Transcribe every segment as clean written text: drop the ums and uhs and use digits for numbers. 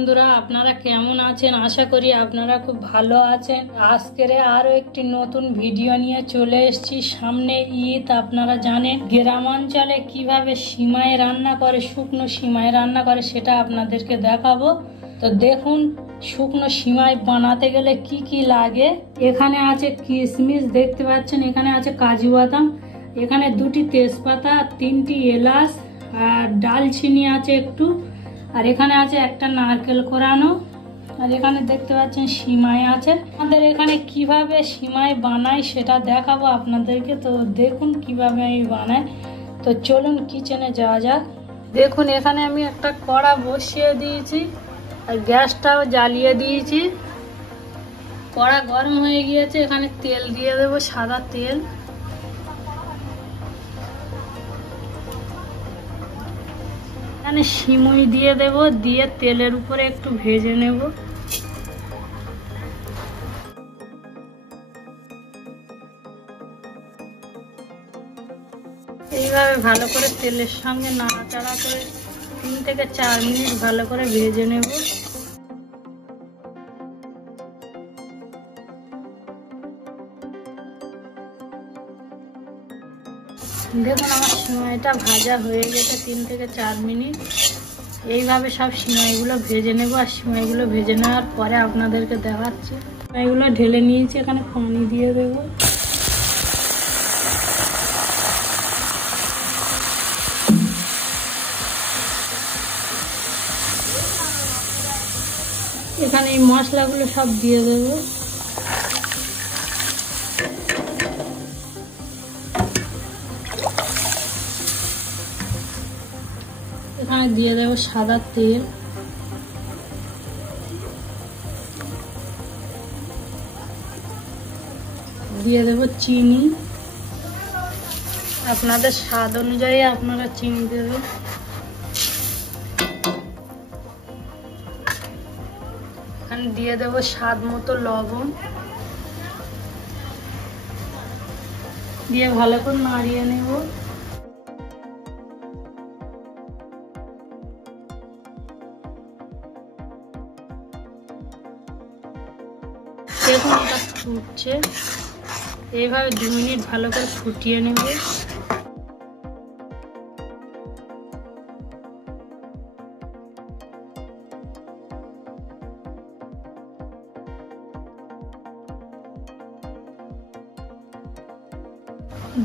বন্ধুরা, আপনারা কেমন আছেন? আশা করি আপনারা খুব ভালো আছেন। আজকের আরও একটি নতুন ভিডিও নিয়ে চলে এসেছি। সামনে ঈদ, আপনারা জানেন গ্রাম অঞ্চলে কীভাবে সিমাই রান্না করে, শুকনো সিমাই রান্না করে, সেটা আপনাদেরকে দেখাবো। তো দেখুন, শুকনো সিমাই বানাতে গেলে কি কি লাগে। এখানে আছে কিশমিশ, দেখতে পাচ্ছেন, এখানে আছে কাজু বাদাম, এখানে 2টি তেজপাতা, 3টি এলাচ, আর ডালচিনি আছে একটু, আর এখানে আছে একটা নারকেল কোরানো, আর এখানে দেখতে পাচ্ছেন সিমাই আছে। আমাদের এখানে কিভাবে সিমাই বানাই সেটা দেখাবো আপনাদেরকে। তো দেখুন কিভাবে আমি বানাই। তো চলুন কিচেনে যাওয়া যাক। দেখুন, এখানে আমি একটা কড়া বসিয়ে দিয়েছি আর গ্যাসটাও জ্বালিয়ে দিয়েছি। কড়া গরম হয়ে গিয়েছে, এখানে তেল দিয়ে দেবো, সাদা তেল। এখানে সিমুই দিয়ে দেব, দিয়ে তেলের উপরে একটু ভেজে নেব। এইভাবে ভালো করে তেলের সঙ্গে নাড়াচাড়া করে 3 থেকে 4 মিনিট ভালো করে ভেজে নেব। দেখুন, আমার সিমাইটা ভাজা হয়ে গেছে 3 থেকে 4 মিনিট। এইভাবে সব সিমাইগুলো ভেজে নেব, আর সিমাইগুলো ভেজে নেওয়ার পরে আপনাদেরকে দেখাচ্ছি। সিমাইগুলো ঢেলে নিয়েছি, এখানে পানি দিয়ে দেব। এখানে এই মশলাগুলো সব দিয়ে দেব। এখানে দিয়ে দেবো সাদা তেল, দিয়ে দেবো চিনি, আপনাদের স্বাদ অনুযায়ী আপনারা চিনি দেবেন। এখানে দিয়ে দেবো স্বাদ মতো লবণ, দিয়ে ভালো করে নাড়িয়ে নেব। দেখুন, এটা ফুটছে। এইভাবে 2 মিনিট ভালো করে ফুটিয়ে নেব।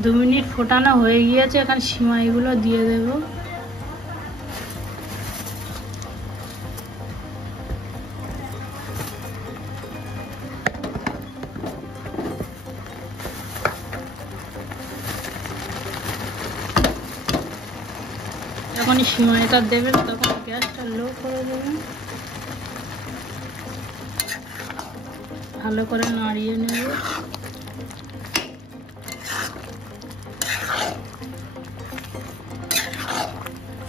দু মিনিট ফোটানো হয়ে গিয়েছে, এখন সিমাইগুলো দিয়ে দেব। যখন সিমাইটা দেবেন তখন গ্যাসটা লো করে দেবেন, ভালো করে নাড়িয়ে নেব।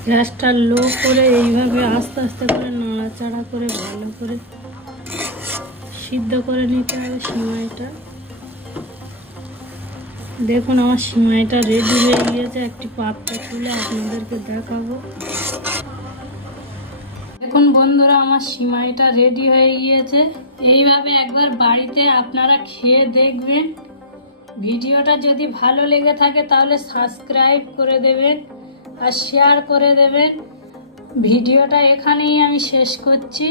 গ্যাসটা লো করে এইভাবে আস্তে আস্তে করে নাড়াচাড়া করে ভালো করে সিদ্ধ করে নিতে হবে সিমাইটা। দেখুন, আমার সিমাইটা রেডি হয়ে গিয়েছে। একটি পাত্র তুলে আপনাদেরকে দেখাবো। দেখুন বন্ধুরা, আমার সিমাইটা রেডি হয়ে গিয়েছে। এইভাবে একবার বাড়িতে আপনারা খেয়ে দেখবেন। ভিডিওটা যদি ভালো লেগে থাকে তাহলে সাবস্ক্রাইব করে দেবেন আর শেয়ার করে দেবেন। ভিডিওটা এখানেই আমি শেষ করছি।